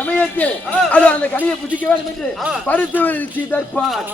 சமயத்தில் அது அந்த கனியை புதிக்க வேண்டும் என்று பருத்து தர்பார்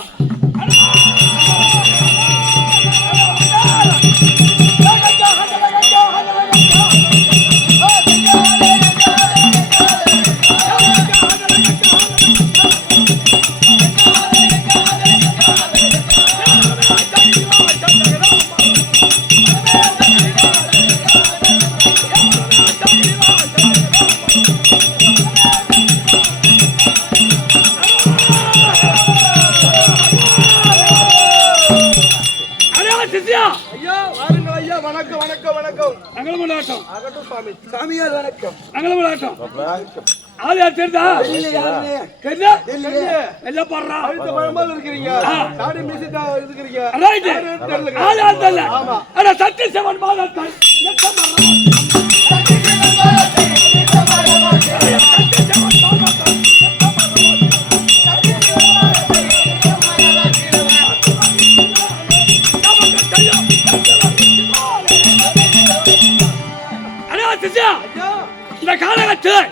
இந்த காலகட்டத்தில்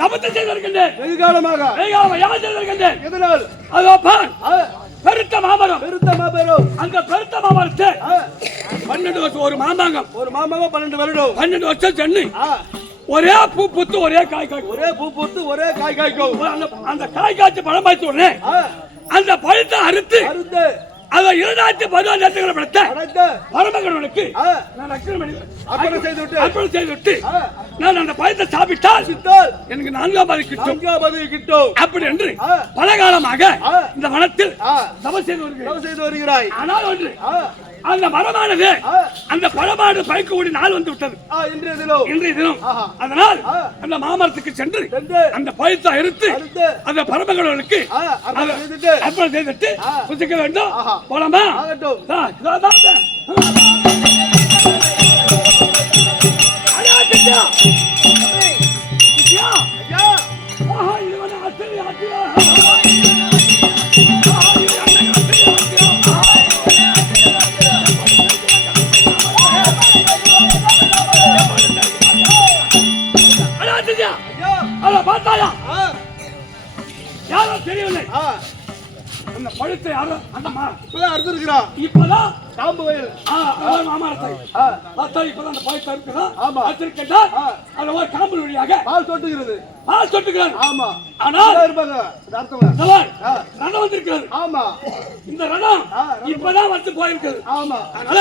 தபத்தை செய்திருக்கின்றேன். வெகு காலமாக யார் செய்திருக்கின்றேன்? எதனால்? அதோ பார், பெருத்த மாமரம். அந்த பெருத்த மாமரத்தை 12 வருஷம் ஒரு மாமாங்கம் 12 வருடம் 12 வருஷம் சென்னு ஒரே பூ பூத்து ஒரே காய் காய்க்கும். அந்த காய் காய்ச்சி பழம் பாய்ச்ச உடனே அந்த பழத்தை அறுத்து அதை 2016 படைத்த பரமகடவுளுக்கு நான் அர்ப்பணம் செய்துவிட்டு நான் அந்த பழத்தை சாப்பிட்டால் எனக்கு 4ஆம் பதவி கிட்டும் அப்படி என்று பல காலமாக இந்த வனத்தில் தபம் செய்து வருகிறாய். ஆனால் ஒன்று, அந்த மரமானது அந்த பழமானது பயிக்கக்கூடிய நாள் வந்து விட்டது இன்றைய தினம். அதனால் அந்த மாமரத்துக்கு சென்று அந்த பழத்தை அறுத்து அந்த பரமகடவுளுக்கு அர்ப்பணம் செய்துவிட்டு புசிக்க வேண்டும். போலாமா? பார்த்தாயா? யாரும் தெரியவில்லை. அந்த பழத்தை அறுத்திருக்கிறான். இப்பதான் காம்பு வயல் மாமரத்தை பார்த்தா இப்பதான் அந்த பழத்தை இருக்கிறான். அந்த ஒரு காம்பு வழியாக பால் சொட்டுகிறது. ஆமா. ஆனால் ரணம் வந்திருக்கிறது. ஆமா. இந்த ரணம் இப்பதான் வந்து போயிருக்கிறது. ஆமா. அதனால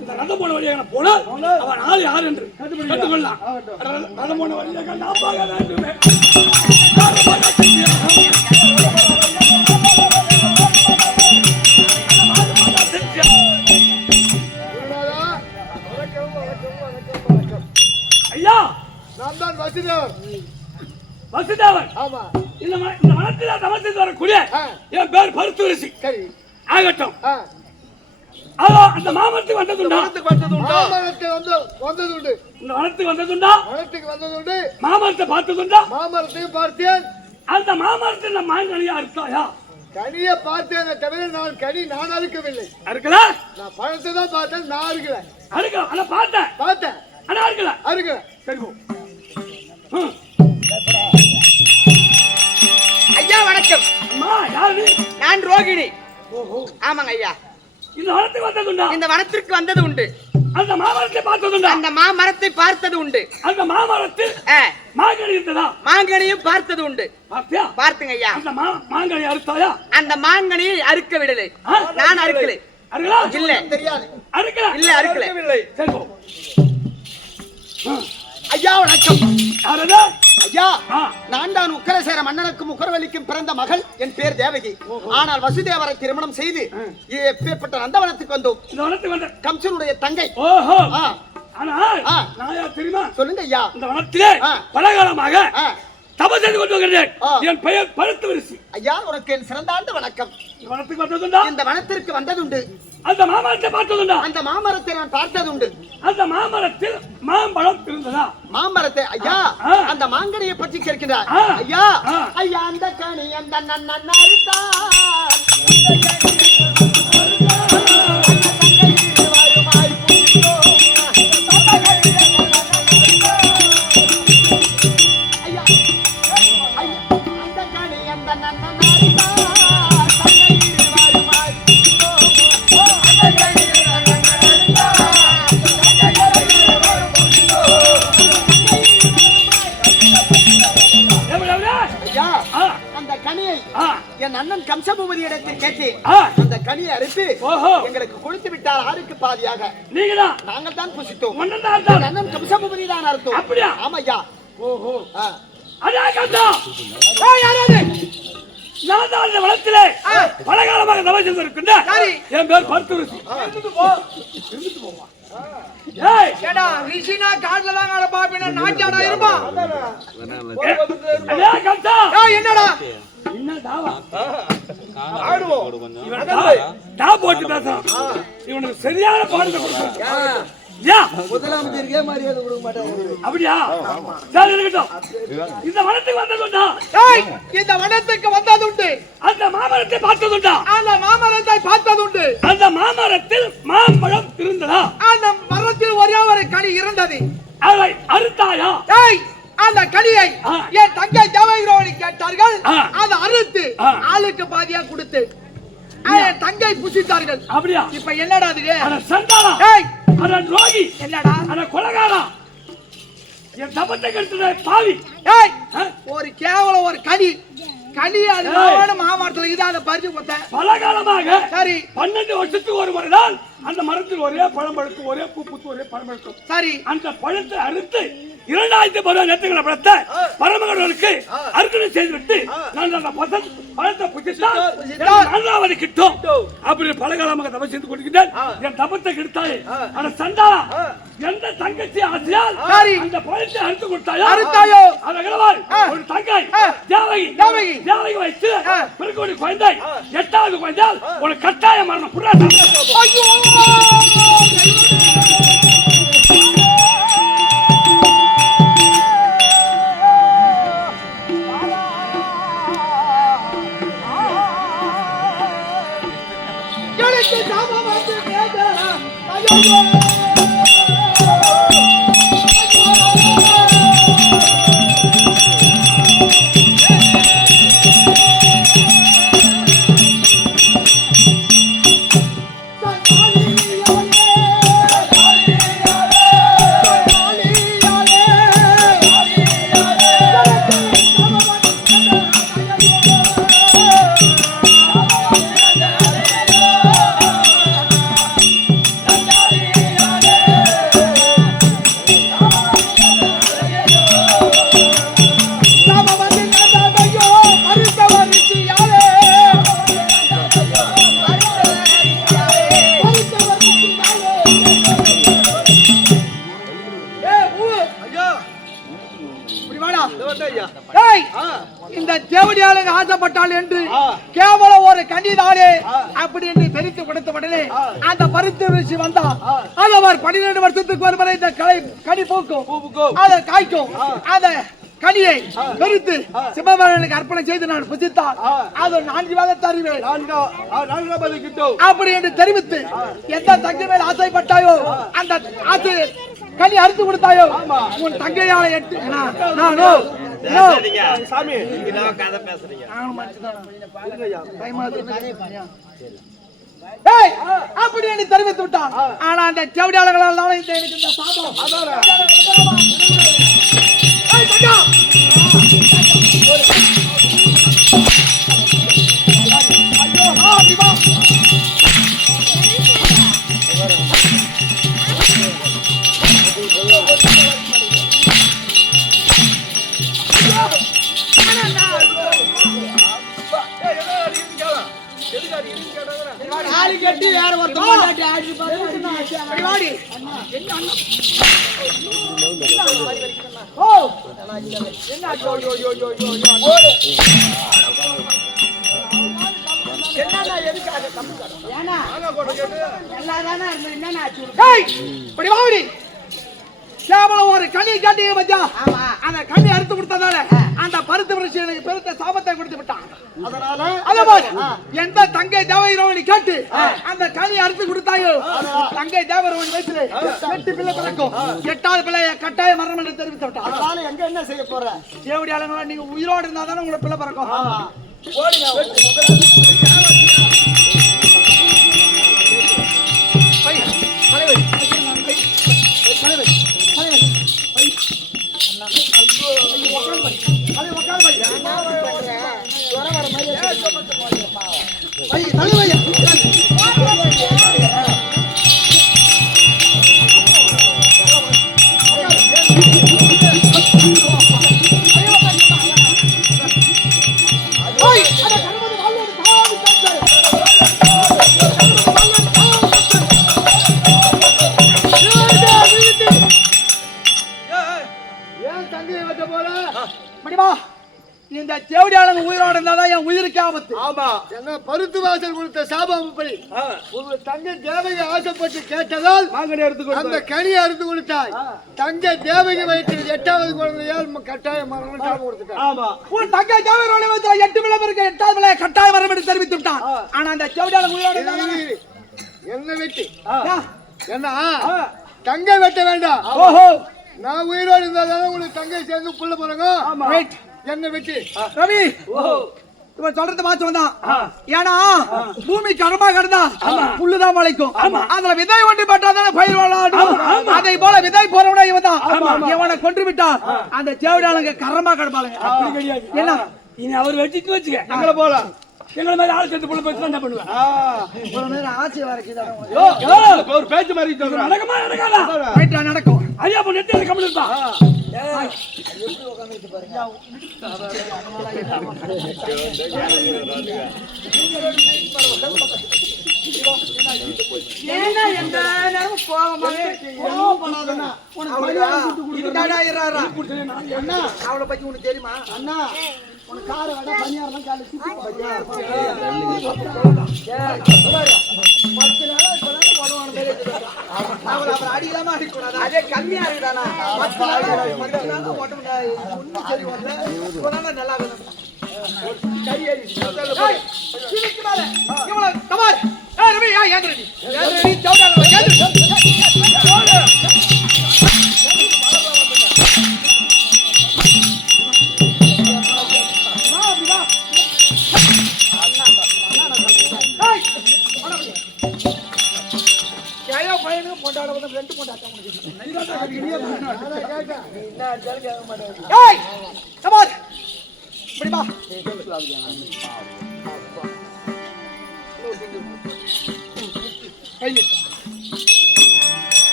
இந்த ரணம் போன வழியாக போனால் அவன் ஆள் யார் என்று கண்டுகொள்ளலாம். ரணம் போன வழியாக நான் போக வேண்டுமே. ஐயா, நான் தான் வசுதேவன். ஆமா. இந்த வனத்தில தமசித்து வரக்கூடிய என் பேர் பருத்துரிசி. சரி, ஆகட்டும். அந்த மாமரத்துக்கு வந்ததுண்டா? இந்த வனத்துக்கு வந்ததுண்டா? மாமரத்தை பார்த்ததுண்டா? மாமரத்தையும் பார்த்தேன். அந்த மாமரத்தில் மாங்கனியா அறுத்தாயா? கனியை பார்த்தேன் தவிர நான் கனி நான் அறுக்கவில்லை. அறுக்கல? நான் பழத்தை தான் பார்த்தேன், நான் அறுக்கல. அறுக்கல? ஆனா பார்த்தேன் ஆனா அறுக்கல. சரி போ. ஐயா வணக்கம். அம்மா யாரு? நான் ரோகிணி. ஓஹோ. ஆமாங்க ஐயா. இந்த வனத்துக்கு வந்ததுண்டா? இந்த வனத்திற்கு வந்தது உண்டு. அந்த மாமரத்தை பார்த்ததுண்டா? அந்த மாமரத்தை பார்த்தது உண்டு. அந்த மாமரத்தில் மாங்கனி இருந்ததா? மாங்கனியும் பார்த்தது உண்டு. பார்த்தியா? பார்த்துங்க ஐயா. அந்த மாங்கனி அறுத்தாயா? அந்த மாங்கனியை அறுக்க விடலை. நான் அறுக்கலை. அறுக்கலா? இல்ல தெரியாது. அறுக்கல? இல்ல அறுக்கவில்லை. சரி போ. ஐயா வணக்கம். யாரது? ஐயா, நான் தான் உக்கரசேர மன்னனுக்கும் உக்கரவல்லிக்கும் பிறந்த மகள். என் பேர் தேவகி. ஆனால் வசுதேவரை திருமணம் செய்து எப்பேற்பட்ட நந்தவனத்துக்கு வந்தோம். இந்த வனத்துக்கு வந்த கம்சனுடைய தங்கை. ஓஹோ. ஆனால் நான் யார் தெரியுமா? சொல்லுங்க ஐயா. இந்த வனத்திலே பலகாலமாக தபம் செய்து கொண்டு வருகிறேன். என் பெயர் பருத்துரிசி. ஐயா, உனக்கு என் சிறந்தாண்டு வணக்கம். இந்த வனத்துக்கு வந்ததுண்டா? இந்த வனத்திற்கு வந்ததுண்டு. அந்த மாமரத்தை பார்த்ததுண்டா? அந்த மாமரத்தை நான் பார்த்ததுண்டு. அந்த மாமரத்தில் மாம்பழம் இருந்ததா? மாமரத்தை ஐயா, அந்த மாங்கனியை பற்றி கேட்கிறார். ஐயா, ஐயா அந்த கனி அந்த அண்ணன் கம்சபூபதி இடத்தில் கேட்டு ஆ. அந்த கனியை அறுத்து ஓஹோ. எங்களுக்கு கொடுத்து விட்டால் ஆருக்கு பாதியாக நீங்கதான் நாங்கள் தான் புசித்தோம். ஒன்னதான் என் அண்ணன் கம்சபூபதி தான் அறுத்தோம். அப்படியா? ஆமையா. ஓஹோ. ஆ. அதே கந்தா யாராவது நான் தான் இந்த வளத்திலே பலகாலமாக தவம் செய்திருக்கின்ற என் பேர் பர்த்துருசி. ஏய் ஏடா ரிஷினா காட்டுல தான் காட பாப்பினா நாச்சாடா இருப்பா. அதே கந்தா ஏய் என்னடா என்ன தாவா ஆடுவோம். இவன் தா போட்டு பேசுறான். இவனுக்கு சரியான பாடத்தை கொடுக்கணும். யா முதலமைச்சருக்கே மரியாதை கொடுக்க மாட்டாங்க. அப்படியா? சரி இருக்கட்டும். இந்த வனத்துக்கு வந்ததுண்டா? ஏய் இந்த வனத்துக்கு வந்ததுண்டு. அந்த மாமரத்தை பார்த்ததுண்டா? அந்த மாமரத்தை பார்த்ததுண்டு. அந்த மாமரத்தில் மாம்பழம் இருந்ததா? அந்த மரத்தில் ஒரே ஒரு கனி இருந்தது. அதை அறுத்தாயா? ஏய் அந்த கனியை என் தங்கை தேவகிரோவனை கேட்டார்கள். அதை அறுத்து ஆளுக்கு பாதியா கொடுத்து என் தங்கை புசித்தார்கள். அப்படியா? இப்ப என்னடா அதுக்கு? அட சண்டாளா, ஏய் அட துரோகி, என்னடா அட கொலைகாரா, என் தப்பத்தை கெடுத்துட்ட பாவி. ஏய் ஒரு கேவலம் ஒரு கனி அது மாமரத்துல இது அதை பறிச்சு கொடுத்தேன். பல காலமாக சரி 12 வருஷத்துக்கு ஒரு முறைதான் அந்த மரத்தில் ஒரே பழம் பழுக்கும், ஒரே பூ பூத்து ஒரே பழம் பழுக்கும். சரி அந்த பழத்தை அறுத்து 2010 நேரத்துகளை பழத்தை பரமகடலுக்கு அறுவடை செய்துவிட்டு நான் அந்த பழத்தை புசித்தால் 4வது கிட்டும். அப்படி பலகாலமாக தபம் செய்து கொடுக்கின்றேன். என் தபத்தை கெடுத்தாயே அந்த சண்டாளா, எந்த தங்கச்சி ஆசையால் அந்த பழத்தை அறுத்து கொடுத்தாயோ அவர்களால் ஒரு தங்கை தேவகி வைத்து பிறகு குழந்தை 8வது குழந்தையால் ஒரு கட்டாய மரணம் புறாட்டம். இந்த தேவடியாளுங்க ஆசைப்பட்டாள் என்று கேவலம் ஒரு கனிதானே அப்படி என்று தெரித்து கொடுத்த உடனே அந்த பருத்தி ரிஷி வந்தா அவர் 12 வருஷத்துக்கு ஒரு முறை இந்த கனி பூக்கும், அதை காய்க்கும். அந்த கனியை பெருத்து சிவபெருமானுக்கு அர்ப்பணம் செய்து நான் புசித்தால் அது 4 வேதத்தை அறிவேன் அப்படி என்று தெரிவித்து எந்த தங்கை மேல் ஆசைப்பட்டாயோ அந்த ஆசை கனி அறுத்து கொடுத்தாயோ உன் தங்கையால எட்டு சாமி கதை பேசுறீங்க. அப்படி என்று தெரிவித்து விட்டான். ஆனா அந்த செவடியாளர்களால் இந்த சாபம். கட்டி வேற ஒருத்தர் ஆடி பாடி ஒரு கனி கட்டி வச்சா அந்த கனி அறுத்து கொடுத்ததால அந்த பருத்து எனக்கு பெருத்த சாபத்தை கொடுத்து விட்டான். அதனால எந்த தங்கை தேவகிரோவனை கேட்டு அந்த கனி அறுத்து கொடுத்தாயோ தங்கை தேவகிரோவன் வயசுல 8 பிள்ளை பிறக்கும், 8வது பிள்ளைய கட்டாய மரணம் என்று தெரிவித்து விட்டான். அதனால எங்க என்ன செய்ய போற? தேவடி ஆளுங்களா நீங்க உயிரோடு இருந்தா தானே உங்களுக்கு பிள்ளை பிறக்கும். தங்கையை வெட்ட போற முடியுமா? இந்த தேவடியாளங்க உயிரோட இருந்தாதான் என் உயிருக்கு ஆபத்து. ஆமா, என்ன பருத்து வாசல் கொடுத்த சாபம் அப்படி. உங்க தங்கை தேவகி ஆசைப்பட்டு கேட்டதால் அந்த கனியை அறுத்து கொடுத்தாய். தங்கை தேவகி வயிற்றில் 8வது குழந்தையால் கட்டாயம் மரணம் சாபம் கொடுத்துட்டான். ஆமா, உன் தங்கை தேவரோட வயிற்றுல 8 விலை இருக்கு, 8வது விலை கட்டாயம் வரும் என்று தெரிவித்து விட்டான். ஆனா அந்த தேவடியாளங்க உயிரோட என்ன வெட்டி என்ன தங்கை வெட்ட வேண்டாம். ஓஹோ, நான் உயிரோடு இருந்தாலும் உங்களுக்கு தங்கை சேர்ந்து புள்ள போறாங்க. என்ன வெட்டி ரவி, இவன் சொல்றது மாச்சு வந்தான். ஏன்னா பூமி கடமா கிடந்தா புல்லுதான் முளைக்கும். அதுல விதை ஒன்று பட்டாதானே பயிர் வளரும். அதை போல விதை போறவனா இவன் தான். இவனை கொன்று விட்டா அந்த தேவடியாளங்க கரமா கிடப்பாளுங்க. என்ன இனி அவர் வெட்டிட்டு வச்சுக்க, எங்களை போல எங்களை மாதிரி ஆள் சேர்த்து புள்ள பேச்சு என்ன பண்ணுவேன்? ஆட்சி வரைக்கும் ஒரு பேச்சு மாதிரி சொல்றேன். நடக்குமா நடக்காதா? நடக்கும். ஐயா அப்ப நெத்தியில கம்பளி இருக்கா? ஏன்னா எந்த நேரமும் கோவமாவே அண்ணா அவளை பத்தி உனக்கு தெரியுமா? அண்ணா உனக்கு காரை விட பணியாரெல்லாம் காலை சுத்தி 10 நாளா இப்பதான் போடுவான பேரு. அவளை அப்புறம் அடிக்கலாமா அடிக்கூடாது, அதே கம்மியா இருக்குதானா? 10 நாளா போட்ட முடியாது. ஒன்னும் சரி வரல, நல்லா இருக்கணும். கறி ஏறி இவளை கமார் ரவி, ஏந்திரடி ஏந்திரடி சவுடால ஏந்திரடி.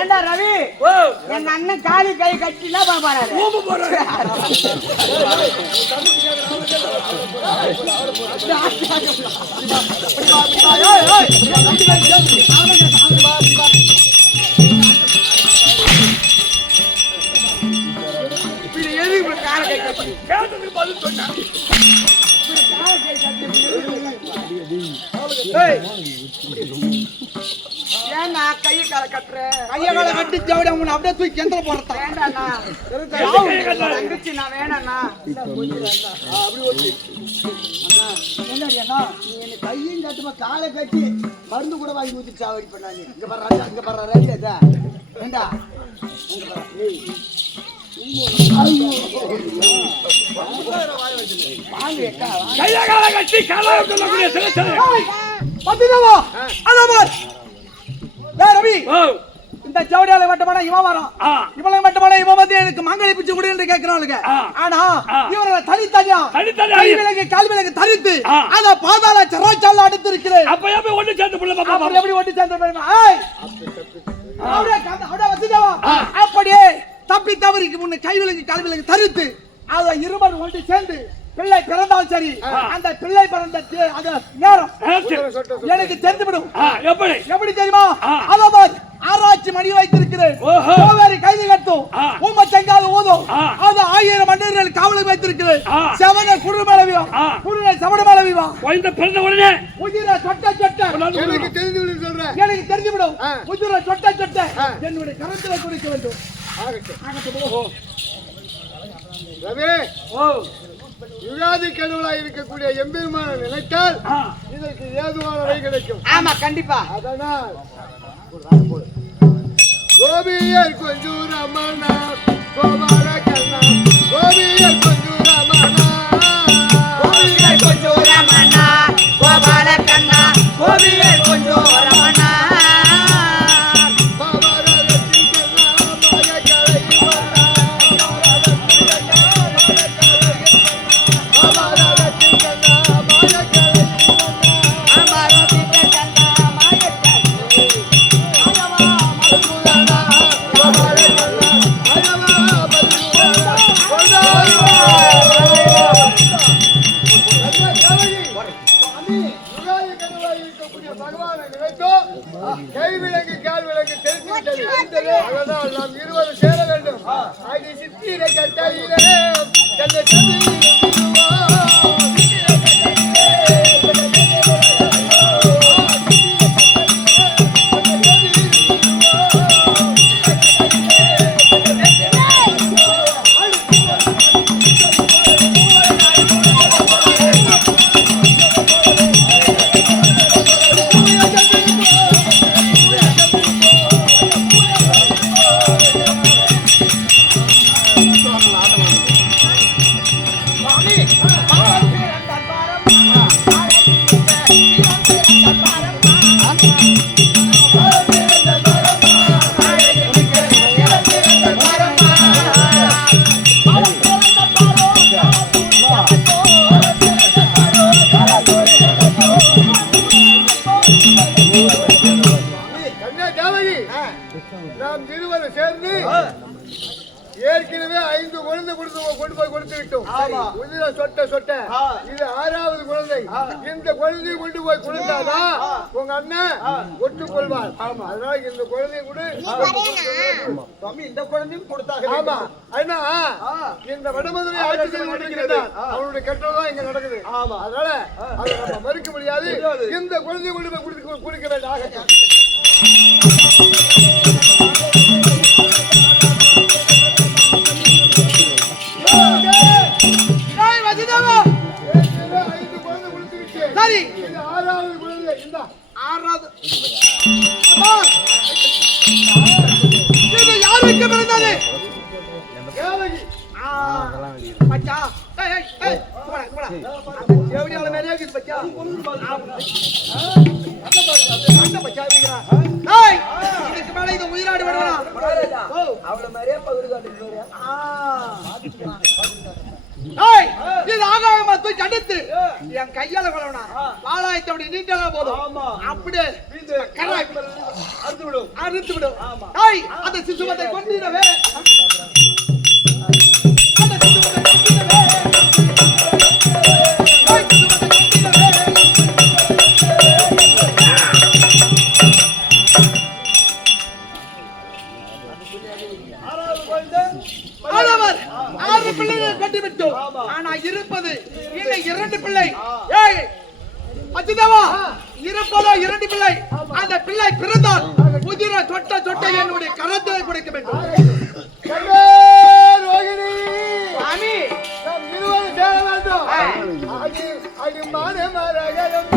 ஏண்டா ரவி, எங்க அண்ணன் காலி கை கட்டினா பாப்பாரு. ஏன்னா கையை கால கட்டுற, கையை கால கட்டி ஜவுடி அவனை அப்படியே தூக்கி கிணத்துல போடுறா. வேண்டாண்ணா தங்கச்சி நான் வேணாண்ணா. என்னடியா நீ என்ன கையும் கட்டுமா காலை கட்டி மருந்து கூட வாங்கி ஊத்தி சாவடி பண்ணாங்க. இங்க பாரு இங்க பாரு ரவி, அதா வேண்டா கையால கட்டி காலால சொல்லக்கூடிய சில பத்திரமா அலமர் ரவி, இந்த ஜவுடியால வட்டமான இவன் வரான், இவளை வட்டமான இவன் வந்து எனக்கு மங்களை பிச்சு கொடு என்று கேட்கிறாளுங்க. ஆனா இவரை தனித்தனியா கைவிலங்கு கால்விலங்கு தரித்து அத பாதாள சராச்சால அடுத்து இருக்கிறேன். அப்ப எப்படி ஒண்ணு சேர்ந்து புள்ள பாப்பா எப்படி ஒண்ணு சேர்ந்து அப்படியே தப்பி தவறிக்கு முன்ன கைவிலங்கு கால்விலங்கு தரித்து அத இருவர் ஒன்று சேர்ந்து பிள்ளை பிறந்தாலும் சரி, அந்த பிள்ளை பிறந்த அந்த நேரம் எனக்கு தெரிந்துவிடும். எப்படி தெரியுமா? அதாவது ஆராய்ச்சி மணி வைத்திருக்கிறேன், கோவேரி கைது கட்டும், உம்ம செங்காது ஊதும், அது 1000 மன்னர்கள் காவலுக்கு வைத்திருக்கிறேன். செவன குடுமளவியும் குடுமை செவன மளவியும் பிறந்த உடனே உயிரை சொட்ட சொட்ட எனக்கு தெரிந்துவிடும் சொல்றேன். எனக்கு தெரிந்துவிடும். உயிரை சொட்ட சொட்ட என்னுடைய கரத்திலே குடிக்க வேண்டும். ரவி, யுகாதி கடவுளாய் இருக்கக்கூடிய எம்பெருமான நினைத்தால் இதற்கு ஏதுவானவை கிடைக்கும். ஆமா, கண்டிப்பா. அதனால் கோபியர் கொஞ்சம் ரமணா கோபால கண்ணா, கோபியர் கொஞ்சம் ரமணா, கோபியர் கொஞ்சம் ரமணா, கோபால கண்ணா, கோபியர் கொஞ்சம் ரமணா, Oh, அதனால் நாம் இருவரும் சேர வேண்டும். அடி சித்திர கட்டையிலே கண்ணை நாம் இருவரும் சேர்ந்து ஏற்கனவே 5 குழந்தை கொண்டு போய் கொடுத்து விட்டோம். உதிர சொட்ட சொட்ட இது 6வது குழந்தை. இந்த குழந்தையை கொண்டு போய் கொடுத்தாதான் உங்க அண்ணன் ஒற்றுக்கொள்வார். அதனால இந்த குழந்தையை கூட இந்த குழந்தையும் கொடுத்தாங்க. ஆமா, ஏன்னா இந்த வடமதுரை ஆட்சி செய்து கொண்டிருக்கிறார். அவருடைய கட்டளை இங்க நடக்குது. அதனால அதை நம்ம மறுக்க முடியாது. இந்த குழந்தையை கொண்டு போய் கொடுக்க வேண்டும். சரி, 6வது குழந்தை இந்த 6வது. இது யாருக்கு பிறந்தது? தேவகி. பச்சா, ஏய் ஏய் குமாரா குமாரா, தேவடி அவள மேலே இருக்குது பச்சா. அந்த பச்சா வீரா. ஏய், இதுக்கு மேல இது உயிராடி விடுறா. அவள மேலே பகுடு காட்டுது வேற. ஏய், இது ஆகாயமா தூக்கி கடித்து என் கையால கொள்ளவனா வாளாயத்தை அப்படி நீட்டலா போதும். அப்படியே கராய் அறுத்து விடும். ஏய், அந்த சிசுவத்தை கொன்றிடவே. அந்த சிசுவத்தை கொன்றிடவே. ஏய், சிசுவத்தை கொன்றிடவே. ஆறு பிள்ளைகள் கட்டிவிட்டோம். ஆனா இருப்பது இல்லை 2 பிள்ளை. ஏய் அச்சுதவா, இருப்பதோ 2 பிள்ளை. அந்த பிள்ளை பிறந்தால் புதிர சொட்ட சொட்ட என்னுடைய கரத்தை பிடிக்க வேண்டும். ரோகிணி, சாமி, நாம் இருவரும் சேர வேண்டும். அடி மானே மரகதம்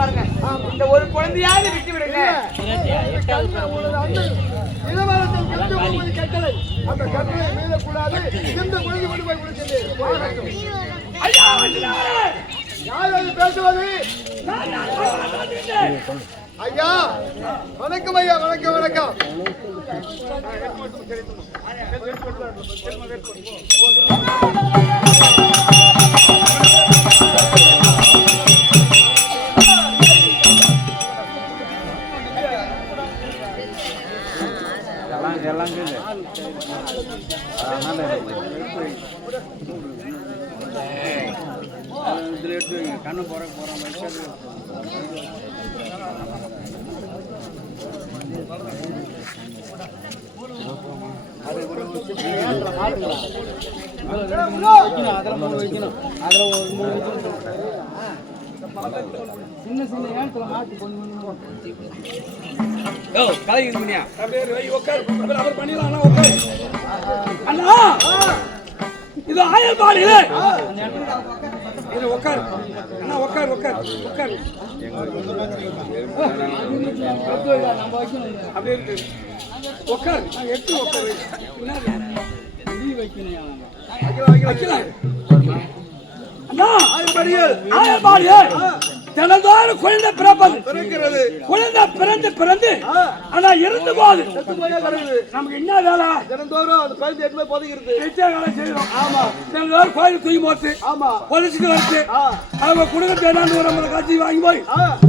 பாருங்க. இந்த ஒரு குழந்தையாவது விட்டு விடுங்க. கட்டளை அந்த கட்டளை மீறக்கூடாது. இந்த குழந்தை கொண்டு போய் கொடுக்கிறது. யார் அது பேசுவது? ஐயா வணக்கம். ஐயா வணக்கம். வணக்கம். கண்ணு போற சின்ன சின்ன ஏத்துல மாட்டி அண்ணா இது ஆயர்பாடு இது உட்கார் அண்ணா உட்கார் உட்கார் உட்கார் அப்படியே இருக்கு உட்கார் நான் எடுத்து உட்கார் வைக்கணும் அண்ணா ஆயர்பாடு தினந்தோறும் குழந்தை பிறப்பது குழந்தை பிறந்து ஆனா இருந்து போகுது. நமக்கு என்ன வேலை? தினந்தோறும் அந்த குழந்தை எடுத்து போய் புதைக்கிறது. வேலை செய்யறோம். ஆமா, தினந்தோறும் கோயில் தூக்கி போட்டு பொலிச்சுட்டு வந்து அவங்க குடும்பத்தை என்ன நம்ம காட்சி வாங்கி போய்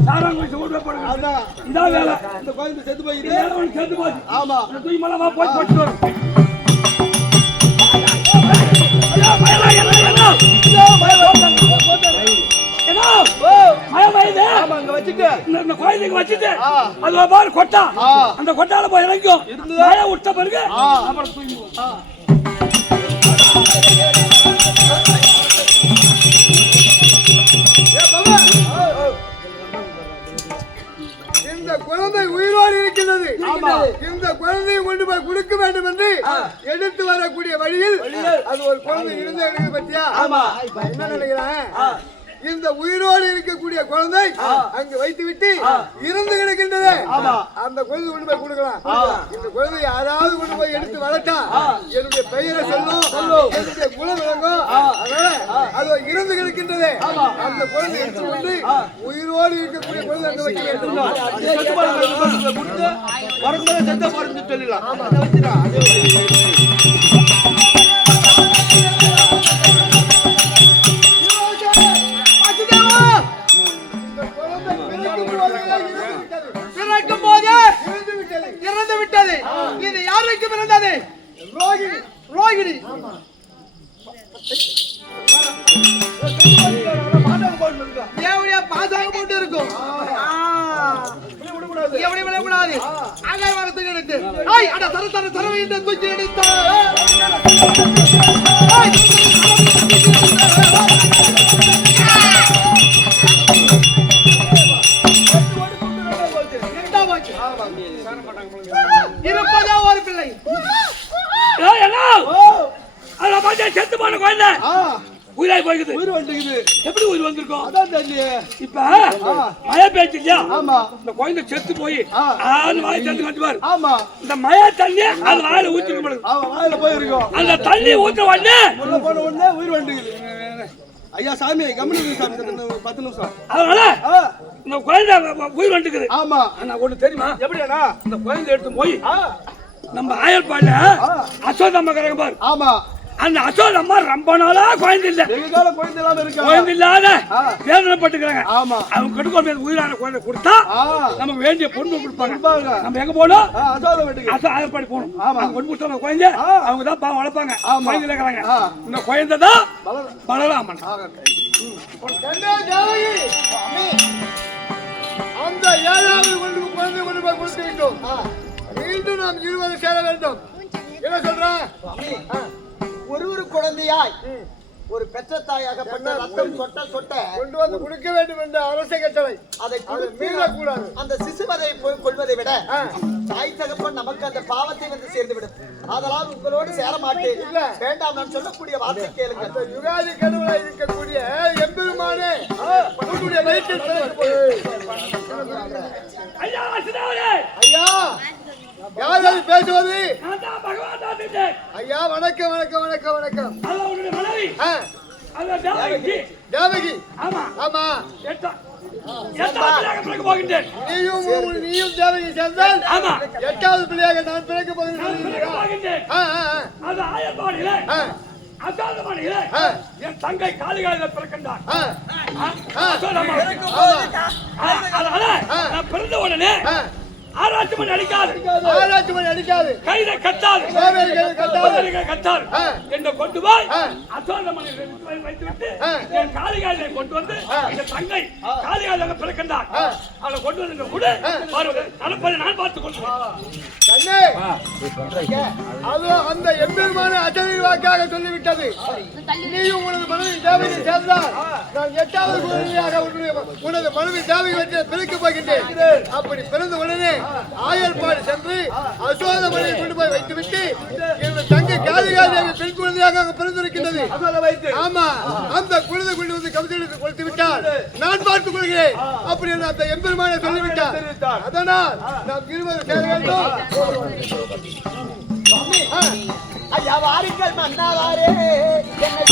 சாராங்க வச்சு ஓட்டு போடுங்க. இதான் வேலை. இந்த குழந்தை செத்து போய் செத்து போச்சு. ஆமா, தூக்கி மலமா போய் போட்டு வரும். அது பாரு கொட்டா, அந்த கொட்டால போய் இறங்கும். மழை விட்ட பிறகு அப்புறம் தூங்கிடுவோம். இந்த குழந்தை உயிரோடு இருக்கின்றது. இந்த குழந்தையை கொண்டு போய் கொடுக்க வேண்டும் என்று எடுத்து வரக்கூடிய வழியில் அது ஒரு குழந்தை இருந்த பத்தியா? என்ன நினைக்கிறேன், இந்த உயிரோடு இருக்கக்கூடிய குழந்தை அங்கு வைத்து விட்டு இறந்து கிடக்கின்றது. அந்த குழந்தை கொண்டு போய் கொடுக்கலாம். இந்த குழந்தை யாராவது கொண்டு போய் எடுத்து வளர்த்தா என்னுடைய பெயரை சொல்லும், என்னுடைய குலம் விளங்கும். அதனால அது இறந்து கிடக்கின்றது. அந்த குழந்தை எடுத்துக்கொண்டு உயிரோடு இருக்கக்கூடிய குழந்தை அங்க வைக்க வேண்டும். வரும்போது செத்த போறது சொல்லலாம். இறந்து விட்டது. இது யாருக்கு பிறந்தது? ரோகிணி. தேவடியா பாசாக போட்டு இருக்கும். எப்படி விடக்கூடாது. ஆகாய மரத்துக்கு எடுத்து தரவை என்று தூக்கி எடுத்தார். இருப்பதா ஒரு பிள்ளை. செத்து போன குழந்தை உயிராய் போய்க்குது. உயிர் வந்துக்குது. எப்படி உயிர் வந்திருக்கும்? அதான் தெரியல. இப்ப மழை பேச்சு இல்லையா? இந்த குழந்தை செத்து போய் வாய் தண்ணி வந்து பாரு. இந்த மழை தண்ணி அது வாயில ஊத்திருக்க வாயில போயிருக்கோம். அந்த தண்ணி ஊத்த உடனே போன உடனே உயிர் வந்துக்குது. ஐயா சாமி கம்முனு சாமி 10 நிமிஷம். அதனால இந்த குழந்தை உயிர் வந்துக்குது. ஆமா, நான் ஒண்ணு தெரியுமா? எப்படியா இந்த குழந்தை எடுத்து போய் நம்ம ஆயர்பாடுல அசோதம்மா கரங்க பாரு. ஆமா, அந்த அசோதம்மா ரொம்ப நாளா குழந்தை இல்ல. குழந்தை இல்லாத வேதனைப்பட்டுக்கிறாங்க. அவங்க கடுக்க உயிரான குழந்தை கொடுத்தா நமக்கு வேண்டிய பொண்ணு கொடுப்பாங்க. நம்ம எங்க போனோம்? ஆயர்பாடு போகணும். பொண்ணு கொடுத்த குழந்தை அவங்க தான் பாவம் வளர்ப்பாங்க. குழந்தை இருக்கிறாங்க. இந்த குழந்தை தான் பலராமன். அந்த 7வது குழந்தை கொண்டு போய் கொடுத்து விட்டோம். மீண்டும் நாம் இருவரும் சேர வேண்டும். என்ன சொல்றேன்? ஒரு குழந்தையாய் ஒரு பெற்ற தாயாகப்பட்ட ரத்தம் சொட்ட சொட்ட கொண்டு வந்து கொடுக்க வேண்டும் என்ற அரச கட்டளை. அதை மீறக்கூடாது. அந்த சிசுவதை கொள்வதை விட தாய் தகப்பன் நமக்கு அந்த பாவத்தை வந்து சேர்ந்து விடும். அதனால் உங்களோடு சேர மாட்டேன். இல்ல வேண்டாம், நான் சொல்லக்கூடிய வார்த்தை கேளுங்க. அந்த யுகாதி கடவுளா இருக்கக்கூடிய எம்பெருமானே உங்களுடைய வயிற்றில் ஐயா ஐயா யாராவது பேசுவது? ஐயா வணக்கம் வணக்கம் வணக்கம் வணக்கம். தேவகி. ஆமா ஆமா. நீயும் தேவகி சேர்ந்தால் 8வது பிள்ளையாக நான் பிறக்க போகிறேன். என் தங்கை காளிகால பிறக்கின்றார். பிறந்த உடனே ஆராய்ச்சி மணி அடிக்காது, கைதை கட்டாது, என்னை கொண்டு போய் அசோதமணி வைத்து விட்டு என் காளிகாலை கொண்டு வந்து என் தங்கை காளிகால பிறக்கின்றார். அவளை கொண்டு வந்து கூட நடப்பதை நான் பார்த்துக் கொள்வேன். அந்த எம்பெருமான அச்சரின் வாக்காக சொல்லிவிட்டது. நீயும் உனது மனைவி தேவையை சேர்ந்தால் நான் 8வது குழந்தையாக உனது மனைவி தேவை வச்சு பிறக்கப் போகின்றேன். அப்படி பிறந்த உடனே ஆயர்பாடு சென்று அசோதமணியை கொண்டு போய் வைத்துவிட்டு எனது தங்கை காளிகாதேவி பெண் குழந்தையாக பிறந்திருக்கின்றது. ஆமா, அந்த குழந்தை கொண்டு வந்து கவிதைகளுக்கு கொடுத்து விட்டால் நான் பார்த்துக் கொள்கிறேன். அப்படி என்று அந்த எம்பெருமானை சொல்லிவிட்டார். அதனால் நாம் இருவரும் சேர வேண்டும். ஐயா வாருங்கள் மன்னாவாரே, என்னை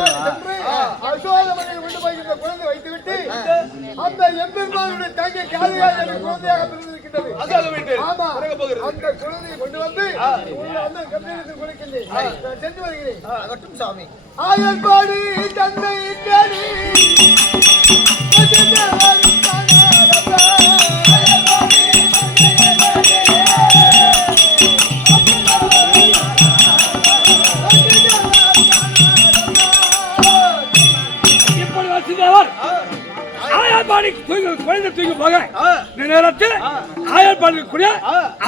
சென்று அசோகமனை கொண்டு போய் இந்த குழந்தை வைத்துவிட்டு அந்த எம்பெருமானுடைய தங்கை காளியாக எனக்கு குழந்தையாக பிறந்திருக்கின்றது. ஆமா, அந்த குழந்தையை கொண்டு வந்து உள்ள அந்த கம்பீரத்தில் கொடுக்கின்றேன். நான் சென்று வருகிறேன். சாமி ஆயர்பாடி தந்தை இட்டடி குழந்தை தூக்கி போக இந்த நேரத்தில் ஆயர்பாடிக்கூடிய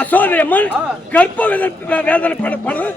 அசோதை அம்மன் கர்ப்ப வேதனை படுவது